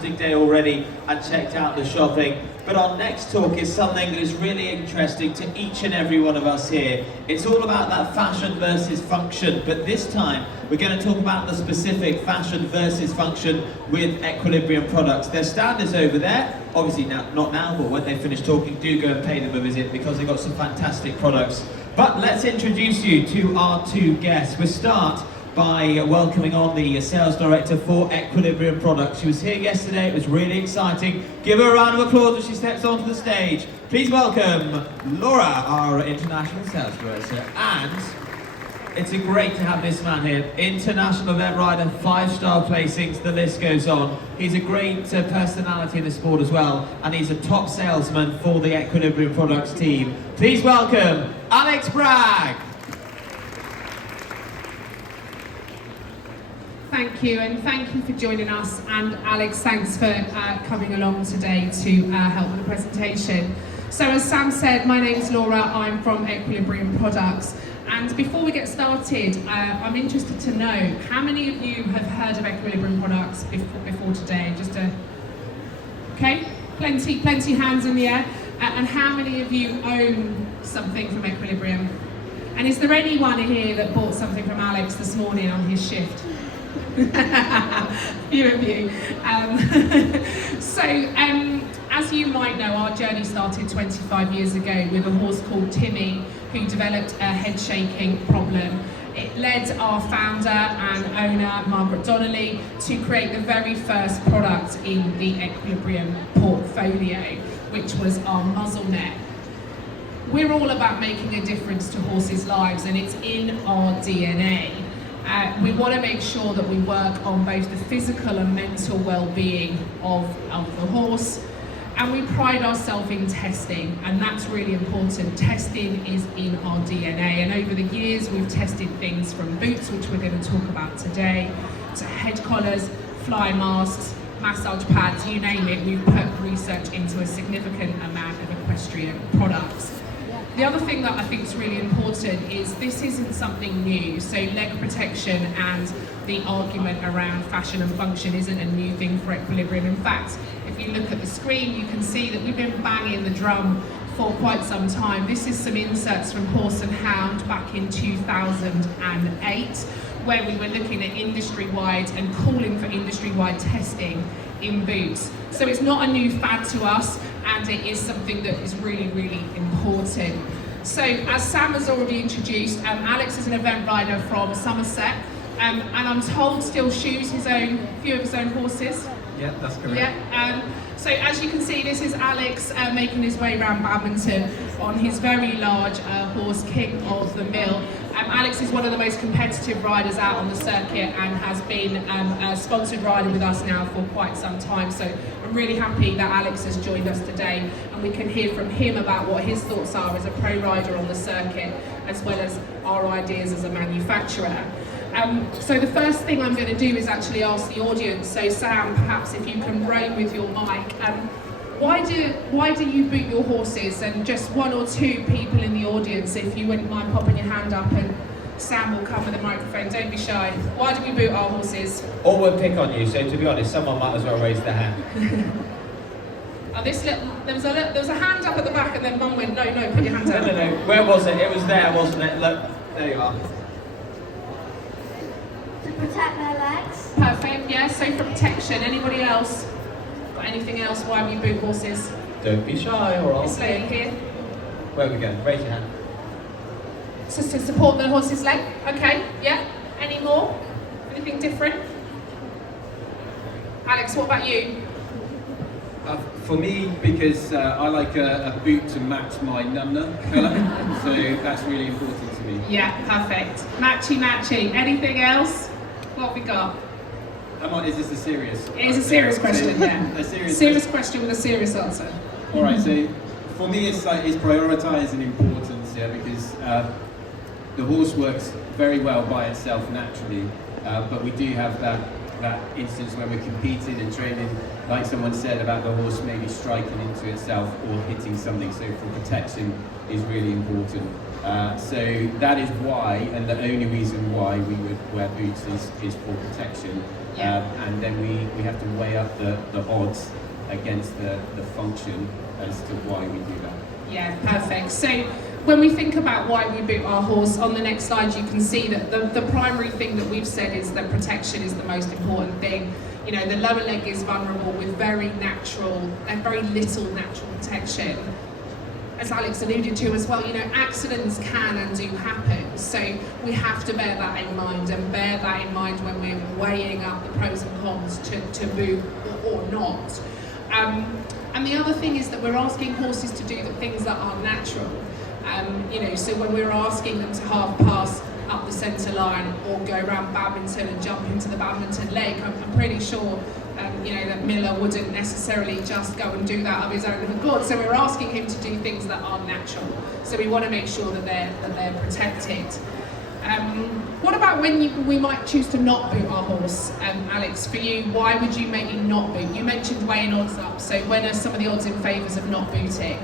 fantastic day already and checked out the shopping. But our next talk is something that is really interesting to each and every one of us here. It's all about that fashion versus function, but this time we're going to talk about the specific fashion versus function with Equiibrium products. Their stand is over there. Obviously not now, but when they finish talking, do go and pay them a visit because they've got some fantastic products. But let's introduce you to our two guests. We'll start by welcoming on the sales director for Equiibrium products. She was here yesterday, it was really exciting. Give her a round of applause as she steps onto the stage. Please welcome Laura, our international sales director. And it's great to have this man here. International event rider, 5-star placings, the list goes on. He's a great personality in the sport as well, and he's a top salesman for the Equiibrium products team. Please welcome Alex Bragg. Thank you, and thank you for joining us. And Alex, thanks for coming along today to help with the presentation. So as Sam said, my name's Laura, I'm from Equiibrium Products. And before we get started, I'm interested to know, how many of you have heard of Equiibrium Products before today? Okay, plenty hands in the air. And how many of you own something from Equiibrium? And is there anyone here that bought something from Alex this morning on his shift? Few of you. As you might know, our journey started 25 years ago with a horse called Timmy, who developed a head-shaking problem. It led our founder and owner, Margaret Donnelly, to create the very first product in the Equiibrium portfolio, which was our muzzle net. We're all about making a difference to horses' lives, and it's in our DNA. We want to make sure that we work on both the physical and mental well-being of the horse, and we pride ourselves in testing, and that's really important. Testing is in our DNA, and over the years we've tested things from boots, which we're going to talk about today, to head collars, fly masks, massage pads, you name it. We've put research into a significant amount of equestrian products. The other thing that I think is really important is this isn't something new. So leg protection and the argument around fashion and function isn't a new thing for Equiibrium. In fact, if you look at the screen, you can see that we've been banging the drum for quite some time. This is some inserts from Horse and Hound back in 2008, where we were looking at industry-wide and calling for industry-wide testing in boots. So it's not a new fad to us, and it is something that is really, really important. So as Sam has already introduced, Alex is an event rider from Somerset, and I'm told still shoes a few of his own horses. Yeah, that's correct. Yeah. So as you can see, this is Alex making his way around Badminton on his very large horse, King of the Mill. Alex is one of the most competitive riders out on the circuit and has been a sponsored rider with us now for quite some time. So I'm really happy that Alex has joined us today, and we can hear from him about what his thoughts are as a pro rider on the circuit, as well as our ideas as a manufacturer. So the first thing I'm going to do is actually ask the audience. So Sam, perhaps if you can roam with your mic. Why do you boot your horses? And just one or two people in the audience, if you wouldn't mind popping your hand up, and Sam will come with a microphone. Don't be shy. Why do we boot our horses? Or we'll pick on you, so to be honest, someone might as well raise their hand. There was a hand up at the back, and then Mum went, no, put your hand up. No. Where was it? It was there, wasn't it? Look, there you are. To protect their legs. Perfect, yeah, so for protection. Anybody else? Got anything else why we boot horses? Don't be shy, or else. This lady here. Where are we going? Raise your hand. So to support the horse's leg? Okay, yeah. Any more? Anything different? Alex, what about you? For me, because I like a boot to match my numna colour, so that's really important to me. Yeah, perfect. Matchy. Anything else? What have we got? Is this a serious? It is a serious question, yeah. A serious question with a serious answer. All right, so for me, it's prioritising importance, yeah, because the horse works very well by itself naturally, but we do have that instance where we're competing and training like someone said about the horse maybe striking into itself or hitting something, so for protection is really important. So that is why, and the only reason why we would wear boots is for protection. And then we have to weigh up the odds against the function as to why we do that. Yeah, perfect. So when we think about why we boot our horse, on the next slide you can see that the primary thing that we've said is that protection is the most important thing. You know, the lower leg is vulnerable with very little natural protection. As Alex alluded to as well, you know, accidents can and do happen. So we have to bear that in mind, and bear that in mind when we're weighing up the pros and cons to boot or not. And the other thing is that we're asking horses to do the things that are natural. You know, so when we're asking them to half pass up the centre line or go around badminton and jump into the badminton leg, I'm pretty sure you know, that Miller wouldn't necessarily just go and do that of his own accord. So we're asking him to do things that are natural. So we want to make sure that they're protected. What about when we might choose to not boot our horse? Alex, for you, why would you maybe not boot? You mentioned weighing odds up, so when are some of the odds in favours of not booting?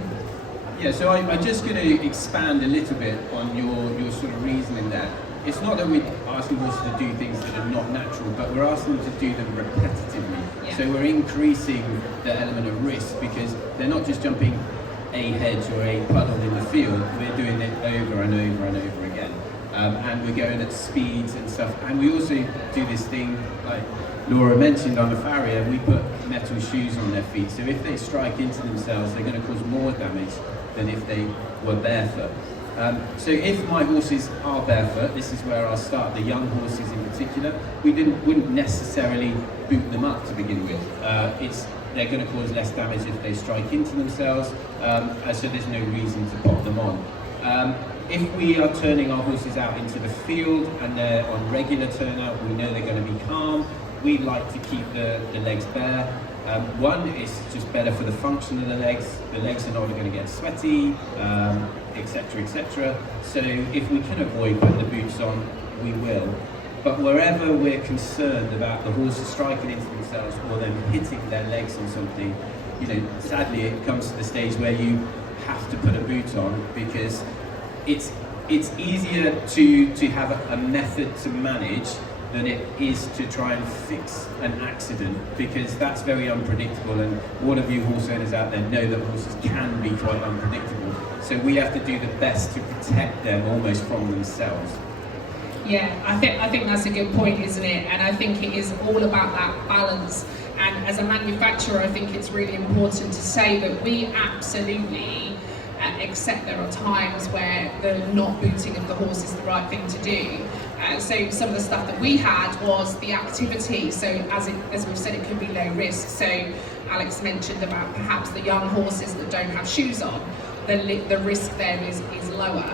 Yeah, so I'm just going to expand a little bit on your sort of reasoning there. It's not that we're asking horses to do things that are not natural, but we're asking them to do them repetitively. Yeah. So we're increasing the element of risk because they're not just jumping a hedge or a puddle in the field, we're doing it over and over and over again. And we're going at speeds and stuff. And we also do this thing, like Laura mentioned on the farrier, we put metal shoes on their feet. So if they strike into themselves, they're going to cause more damage than if they were barefoot. So if my horses are barefoot, this is where I'll start, the young horses in particular, we wouldn't necessarily boot them up to begin with. They're going to cause less damage if they strike into themselves, so there's no reason to pop them on. If we are turning our horses out into the field and they're on regular turnout, we know they're going to be calm, we like to keep the legs bare. One, is just better for the function of the legs are not going to get sweaty, etc, etc. So if we can avoid putting the boots on, we will. But wherever we're concerned about the horses striking into themselves or them hitting their legs on something, you know, sadly it comes to the stage where you have to put a boot on because it's easier to have a method to manage than it is to try and fix an accident, because that's very unpredictable, and all of you horse owners out there know that horses can be quite unpredictable. So we have to do the best to protect them almost from themselves. Yeah, I think that's a good point, isn't it? And I think it is all about that balance. And as a manufacturer, I think it's really important to say that we absolutely accept there are times where the not booting of the horse is the right thing to do. So some of the stuff that we had was the activity. So as we've said, it could be low risk. So Alex mentioned about perhaps the young horses that don't have shoes on. The risk there is lower.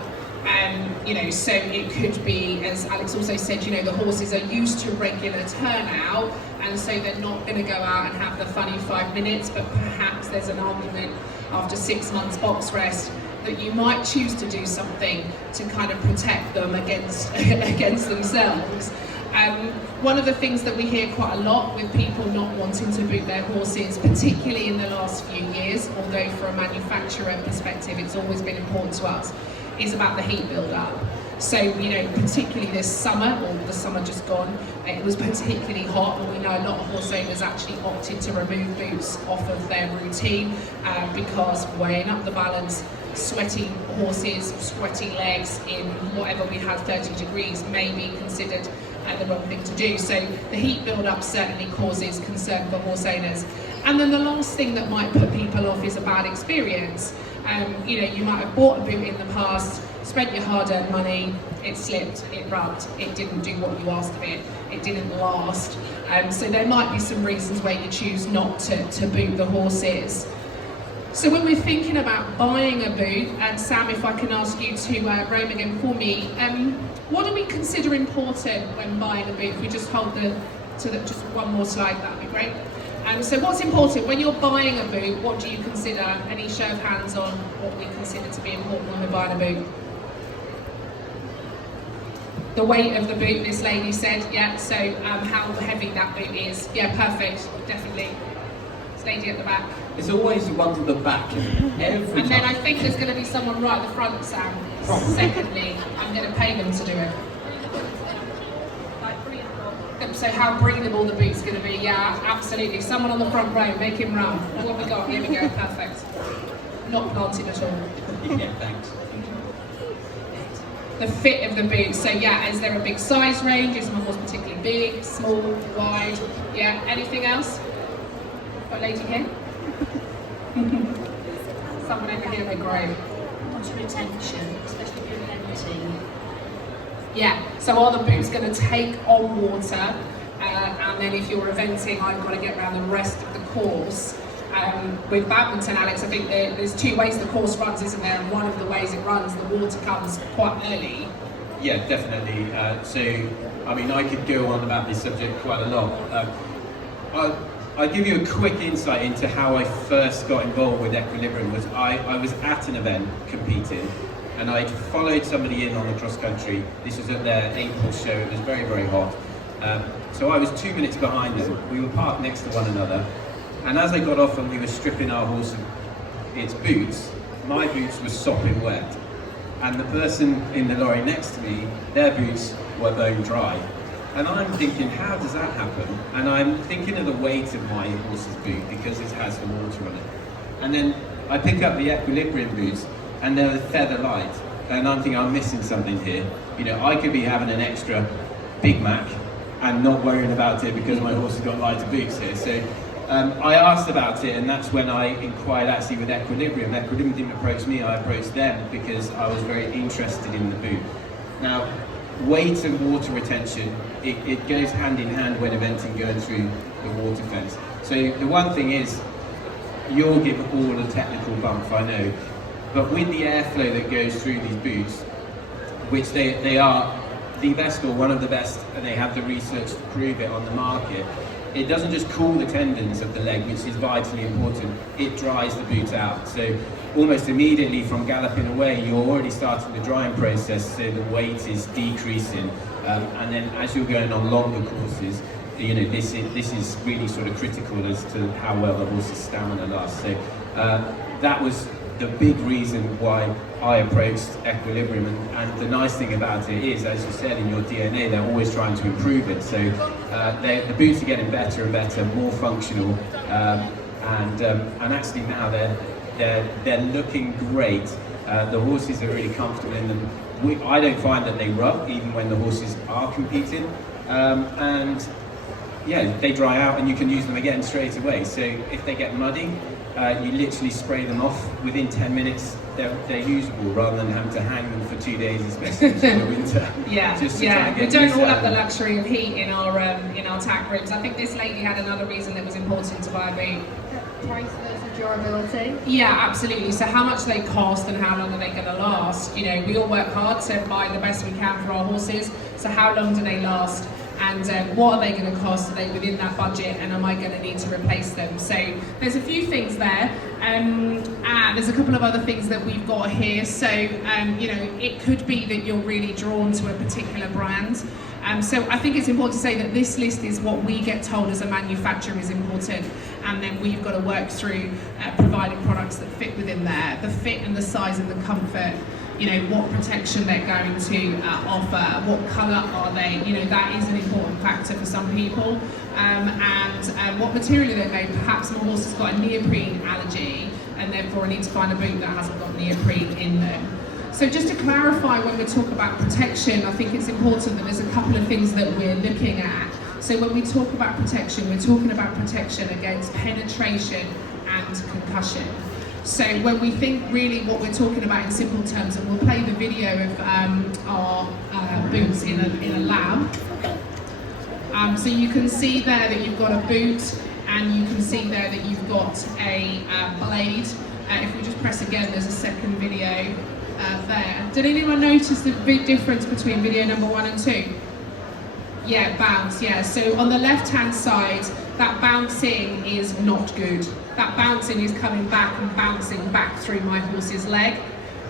You know, so it could be, as Alex also said, you know, the horses are used to regular turnout, and so they're not going to go out and have the funny 5 minutes, but perhaps there's an argument after 6 months box rest that you might choose to do something to kind of protect them against themselves. One of the things that we hear quite a lot with people not wanting to boot their horses, particularly in the last few years, although from a manufacturer perspective it's always been important to us, is about the heat build-up. So, you know, particularly this summer, or the summer just gone, it was particularly hot, and we know a lot of horse owners actually opted to remove boots off of their routine because weighing up the balance, sweaty horses, sweaty legs in whatever we had 30 degrees may be considered the wrong thing to do. So the heat build-up certainly causes concern for horse owners. And then the last thing that might put people off is a bad experience. You know, you might have bought a boot in the past, spent your hard-earned money, it slipped, it rubbed, it didn't do what you asked of it, it didn't last. So there might be some reasons where you choose not to boot the horses. So when we're thinking about buying a boot, and Sam, if I can ask you to roam again for me, what do we consider important when buying a boot? If we just hold just one more slide, that'd be great. So what's important when you're buying a boot? What do you consider? Any show of hands on what we consider to be important when we're buying a boot? The weight of the boot, this lady said, yeah. So how heavy that boot is, yeah, perfect, definitely. This lady at the back. It's always the ones at the back, every And then I time. think there's going to be someone right at the front, Sam. Secondly, I'm going to pay them to do it. So how breathable the boot's going to be, yeah, absolutely. Someone on the front row, make him run. What have we got? Here we go, perfect. Not planted at all. Yeah, thanks. The fit of the boot, so yeah, is there a big size range? Is my horse particularly big, small, wide? Yeah, anything else? Got a lady here? Someone over here, they're great. Water retention, especially during empty. Yeah, so are the boots going to take on water? And then if you're eventing, I've got to get around the rest of the course. With badminton, Alex, I think there's two ways the course runs, isn't there? And one of the ways it runs, the water comes quite early. Yeah, definitely. So, I mean, I could go on about this subject quite a lot. I'll give you a quick insight into how I first got involved with Equiibrium. Was I was at an event competing, and I'd followed somebody in on the cross country. This was at their April show. It was very, very hot. So I was 2 minutes behind them. We were parked next to one another. And as I got off and we were stripping our horse of its boots, my boots were sopping wet. And the person in the lorry next to me, their boots were bone dry. And I'm thinking, how does that happen? And I'm thinking of the weight of my horse's boot because it has the water on it. And then I pick up the Equiibrium boots and they're feather light. And I'm thinking, I'm missing something here. You know, I could be having an extra Big Mac and not worrying about it because my horse has got lighter boots here. So I asked about it, and that's when I inquired actually with Equiibrium. Equiibrium didn't approach me, I approached them because I was very interested in the boot. Now, weight and water retention, it goes hand in hand when eventing going through the water fence. So the one thing is, you'll give all a technical bump, I know, but with the airflow that goes through these boots, which they are the best or one of the best, and they have the research to prove it on the market, it doesn't just cool the tendons of the leg, which is vitally important, it dries the boot out. So almost immediately from galloping away, you're already starting the drying process, so the weight is decreasing. And then as you're going on longer courses, you know, this is really sort of critical as to how well the horse's stamina lasts. So that was the big reason why I approached Equiibrium, and the nice thing about it is, as you said, in your DNA, they're always trying to improve it. So the boots are getting better and better, more functional, and actually now they're looking great. The horses are really comfortable in them. I don't find that they rub even when the horses are competing, and yeah, they dry out and you can use them again straight away. So if they get muddy, you literally spray them off within 10 minutes. They're usable rather than having to hang them for 2 days, especially in the winter. Yeah, we don't all have the luxury of heat in our tack rooms. I think this lady had another reason that was important to buy a boot. Price versus durability. Yeah, absolutely. So how much they cost and how long are they going to last? You know, we all work hard to buy the best we can for our horses. So how long do they last? And what are they going to cost? Are they within that budget? And am I going to need to replace them? So there's a few things there. And there's a couple of other things that we've got here. So, you know, it could be that you're really drawn to a particular brand. So I think it's important to say that this list is what we get told as a manufacturer is important. And then we've got to work through providing products that fit within there. The fit and the size and the comfort. You know, what protection they're going to offer, what colour are they, you know, that is an important factor for some people, and what material they're made. Perhaps my horse has got a neoprene allergy and therefore I need to find a boot that hasn't got neoprene in them. So just to clarify, when we talk about protection, I think it's important that there's a couple of things that we're looking at. So when we talk about protection, we're talking about protection against penetration and concussion. So when we think really what we're talking about in simple terms, and we'll play the video of our boots in a lab. So you can see there that you've got a boot, and you can see there that you've got a blade. If we just press again, there's a second video there. Did anyone notice the big difference between video number 1 and 2? Yeah, bounce, yeah. So on the left-hand side, that bouncing is not good. That bouncing is coming back and bouncing back through my horse's leg.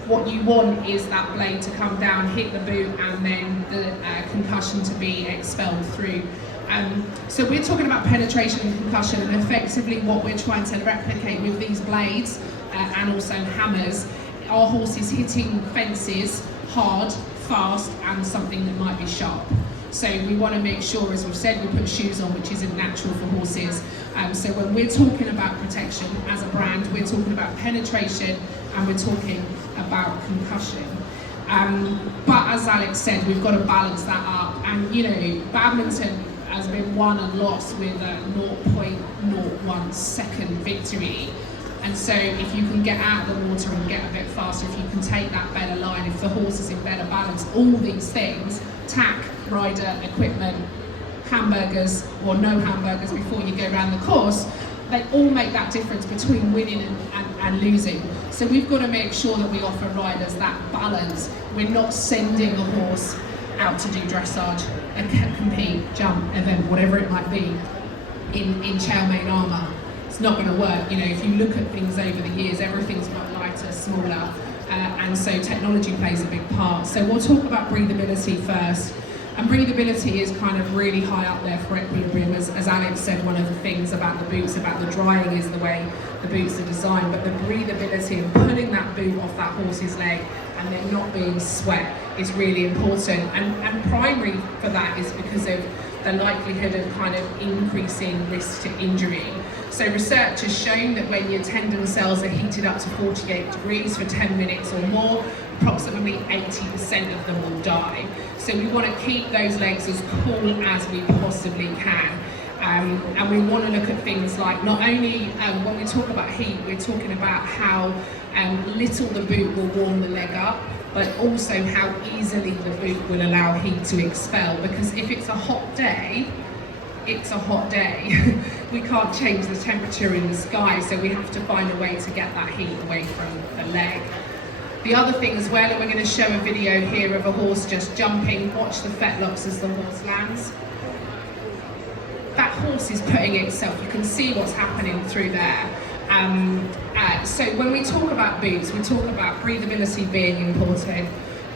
What you want is that blade to come down, hit the boot, and then the concussion to be expelled through. So we're talking about penetration and concussion, and effectively what we're trying to replicate with these blades and also hammers, our horses hitting fences hard, fast, and something that might be sharp. So we want to make sure, as we've said, we put shoes on, which isn't natural for horses. So when we're talking about protection as a brand, we're talking about penetration and we're talking about concussion. But as Alex said, we've got to balance that up. And you know, badminton has been won and lost with a 0.01 second victory. And so if you can get out of the water and get a bit faster, if you can take that better line, if the horse is in better balance, all these things, tack, rider, equipment, hamburgers or no hamburgers before you go around the course, they all make that difference between winning and losing. So we've got to make sure that we offer riders that balance. We're not sending a horse out to do dressage, compete, jump, event, whatever it might be, in chow mein armour. It's not going to work. You know, if you look at things over the years, everything's got lighter, smaller, and so technology plays a big part. So we'll talk about breathability first. And breathability is kind of really high up there for Equiibrium. As Alex said, one of the things about the boots, about the drying, is the way the boots are designed, but the breathability and pulling that boot off that horse's leg and then not being sweat is really important. And primary for that is because of the likelihood of kind of increasing risk to injury. So research has shown that when your tendon cells are heated up to 48 degrees for 10 minutes or more, approximately 80% of them will die. So we want to keep those legs as cool as we possibly can. And we want to look at things like, not only when we talk about heat, we're talking about how little the boot will warm the leg up, but also how easily the boot will allow heat to expel. Because if it's a hot day, it's a hot day. We can't change the temperature in the sky, so we have to find a way to get that heat away from the leg. The other thing as well, and we're going to show a video here of a horse just jumping. Watch the fetlocks as the horse lands. That horse is putting itself, you can see what's happening through there. So when we talk about boots, we talk about breathability being important,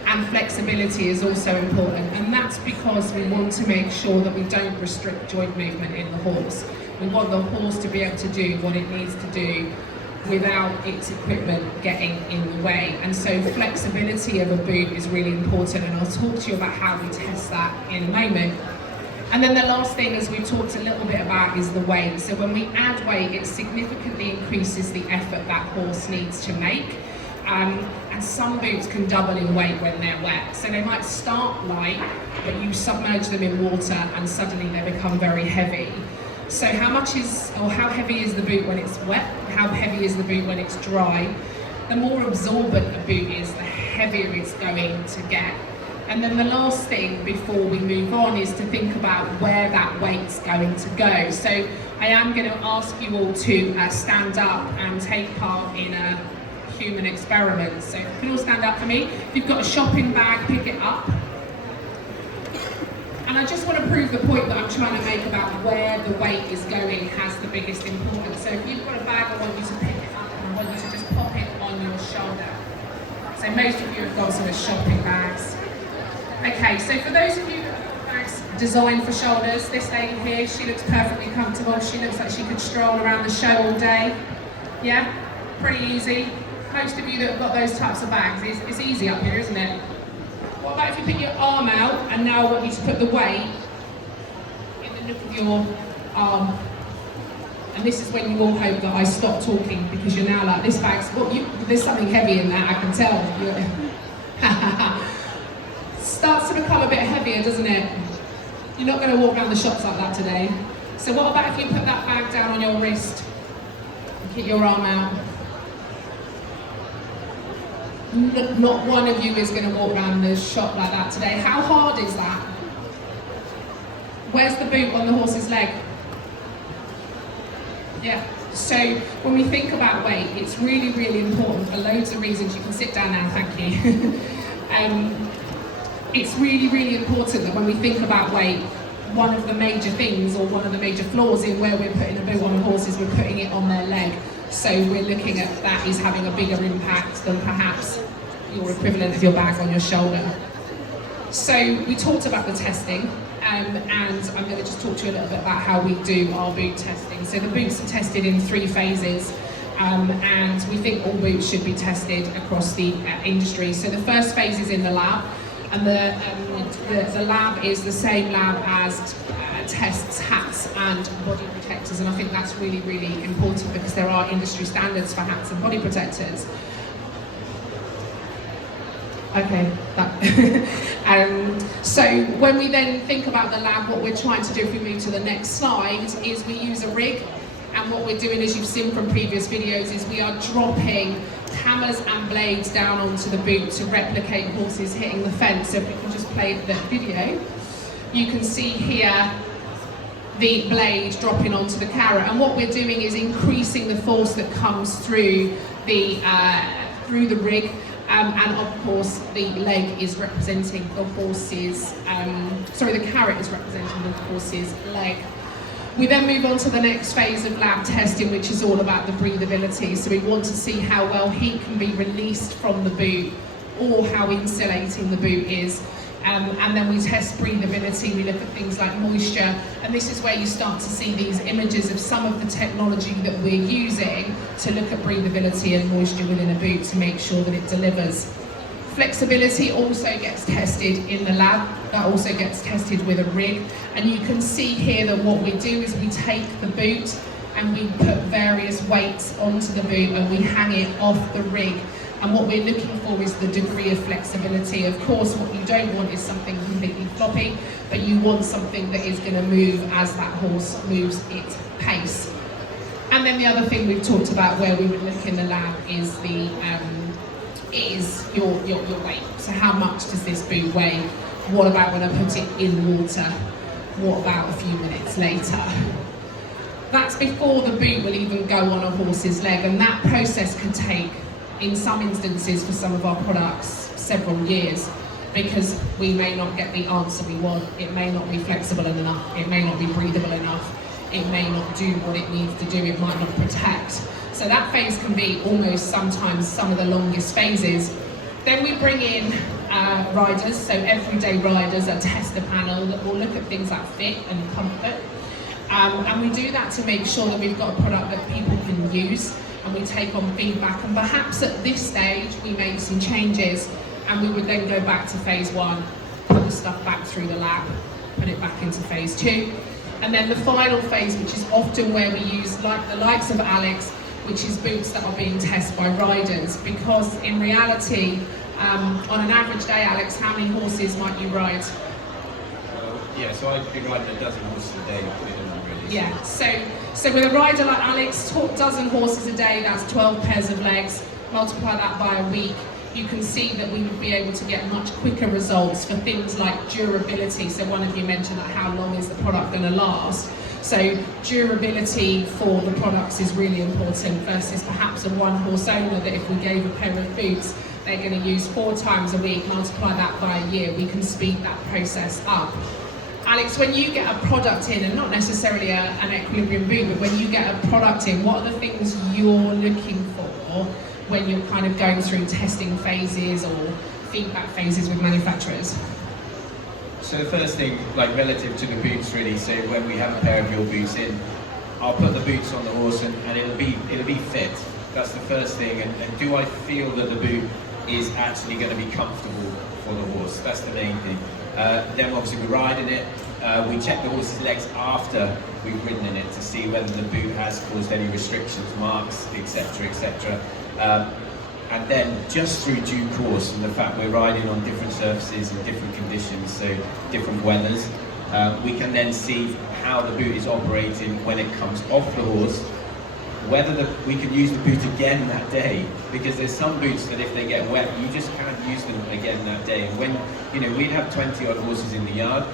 and flexibility is also important, and that's because we want to make sure that we don't restrict joint movement in the horse. We want the horse to be able to do what it needs to do without its equipment getting in the way. And so flexibility of a boot is really important, and I'll talk to you about how we test that in a moment. And then the last thing, as we've talked a little bit about, is the weight. So when we add weight, it significantly increases the effort that horse needs to make. And some boots can double in weight when they're wet. So they might start light, but you submerge them in water and suddenly they become very heavy. So how heavy is the boot when it's wet? How heavy is the boot when it's dry? The more absorbent a boot is, the heavier it's going to get. And then the last thing before we move on is to think about where that weight's going to go. So I am going to ask you all to stand up and take part in a human experiment. So you can all stand up for me. If you've got a shopping bag, pick it up. And I just want to prove the point that I'm trying to make about where the weight is going has the biggest importance. So if you've got a bag, I want you to pick it up and I want you to just pop it on your shoulder. So most of you have got sort of shopping bags. Okay, so for those of you that have got bags designed for shoulders, this lady here, she looks perfectly comfortable. She looks like she could stroll around the show all day. Yeah, pretty easy. Most of you that have got those types of bags, it's easy up here, isn't it? What about if you put your arm out, and now I want you to put the weight in the nook of your arm. And this is when you all hope that I stop talking, because you're now like, this bag's, well, there's something heavy in that, I can tell. Starts to become a bit heavier, doesn't it? You're not going to walk around the shops like that today. So what about if you put that bag down on your wrist and keep your arm out? Not one of you is going to walk around the shop like that today. How hard is that? Where's the boot on the horse's leg? Yeah. So when we think about weight, it's really, really important for loads of reasons. You can sit down now, thank you. It's really, really important that when we think about weight, one of the major things, or one of the major flaws in where we're putting a boot on a horse, is we're putting it on their leg. So we're looking at that is having a bigger impact than perhaps your equivalent of your bag on your shoulder. So we talked about the testing. and I'm going to just talk to you a little bit about how we do our boot testing. So the boots are tested in 3 phases, and we think all boots should be tested across the industry. So the first phase is in the lab, and the lab is the same lab as tests hats and body protectors, and I think that's really, really important because there are industry standards for hats and body protectors. Okay, so when we then think about the lab, what we're trying to do, if we move to the next slide, is we use a rig, and what we're doing, as you've seen from previous videos, is we are dropping hammers and blades down onto the boot to replicate horses hitting the fence. So if we can just play the video, you can see here the blade dropping onto the carrot, and what we're doing is increasing the force that comes through the rig. And of course, the leg is representing the horse's, the carrot is representing the horse's leg. We then move on to the next phase of lab testing, which is all about the breathability. So we want to see how well heat can be released from the boot, or how insulating the boot is. And then we test breathability. We look at things like moisture, and this is where you start to see these images of some of the technology that we're using to look at breathability and moisture within a boot to make sure that it delivers. Flexibility also gets tested in the lab. That also gets tested with a rig, and you can see here that what we do is we take the boot and we put various weights onto the boot and we hang it off the rig. And what we're looking for is the degree of flexibility. Of course, what you don't want is something completely floppy, but you want something that is going to move as that horse moves its pace. And then the other thing we've talked about where we would look in the lab is the your weight. So how much does this boot weigh? What about when I put it in water? What about a few minutes later? That's before the boot will even go on a horse's leg, and that process can take, in some instances for some of our products, several years, because we may not get the answer we want. It may not be flexible enough, it may not be breathable enough, it may not do what it needs to do, it might not protect. So that phase can be almost sometimes some of the longest phases. Then we bring in riders, so everyday riders, a tester panel that will look at things like fit and comfort. And we do that to make sure that we've got a product that people can use, and we take on feedback, and perhaps at this stage we make some changes, and we would then go back to phase 1, put the stuff back through the lab, put it back into phase 2, and then the final phase, which is often where we use like the likes of Alex, which is boots that are being tested by riders, because in reality, on an average day, Alex, how many horses might you ride? Yeah, so I'd be riding a dozen horses a day, really. Yeah, so with a rider like Alex, 12 dozen horses a day, that's 12 pairs of legs, multiply that by a week, you can see that we would be able to get much quicker results for things like durability. So one of you mentioned that how long is the product going to last? So durability for the products is really important versus perhaps a one horse owner that if we gave a pair of boots, they're going to use 4 times a week, multiply that by a year, we can speed that process up. Alex, when you get a product in, and not necessarily an Equiibrium boot, but when you get a product in, what are the things you're looking for when you're kind of going through testing phases or feedback phases with manufacturers? So the first thing, like relative to the boots really, so when we have a pair of your boots in, I'll put the boots on the horse and it'll be fit. That's the first thing, and do I feel that the boot is actually going to be comfortable for the horse? That's the main thing. Then obviously we're riding it, we check the horse's legs after we've ridden in it to see whether the boot has caused any restrictions, marks, etc, etc. And then just through due course, and the fact we're riding on different surfaces and different conditions, so different weathers, we can then see how the boot is operating when it comes off the horse, whether we can use the boot again that day, because there's some boots that if they get wet, you just can't use them again that day. And when, we'd have 20 odd horses in the yard,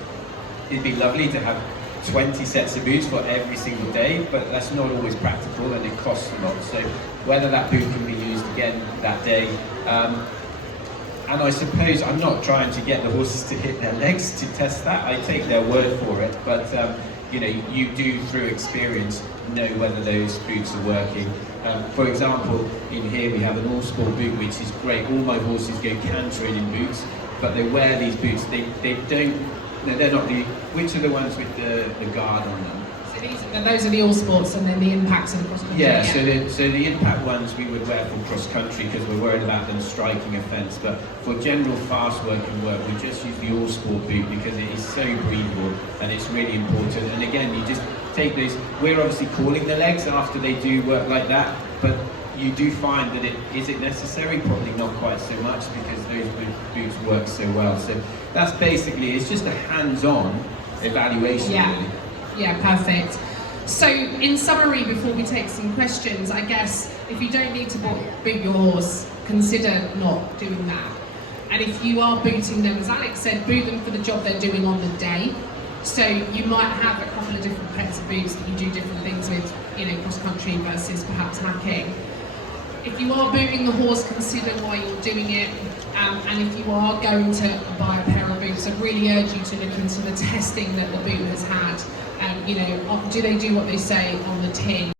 it'd be lovely to have 20 sets of boots for every single day, but that's not always practical and it costs a lot. So whether that boot can be used again that day, and I suppose I'm not trying to get the horses to hit their legs to test that, I take their word for it, but you do through experience know whether those boots are working. For example, in here we have an all-sport boot, which is great. All my horses go cantering in boots, but they wear these boots. They don't No, they're not the. Which are the ones with the guard on them? So those are the all sports, and then the impacts of the cross country. Yeah, so the impact ones we would wear for cross country because we're worried about them striking a fence. But for general fast working work, we just use the all sport boot because it is so breathable and it's really important. And again, you just take those. We're obviously calling the legs after they do work like that, but you do find that is it necessary? Probably not quite so much because those boots work so well. So that's basically, it's just a hands-on evaluation. Yeah. Really. Yeah, perfect. So, in summary, before we take some questions, I guess if you don't need to boot your horse, consider not doing that. And if you are booting them, as Alex said, boot them for the job they're doing on the day. So you might have a couple of different pairs of boots that you do different things with, you know, cross country versus perhaps hacking. If you are booting the horse, consider why you're doing it. And if you are going to buy a pair of boots, I really urge you to look into the testing that the boot has had. You know, do they do what they say on the tin?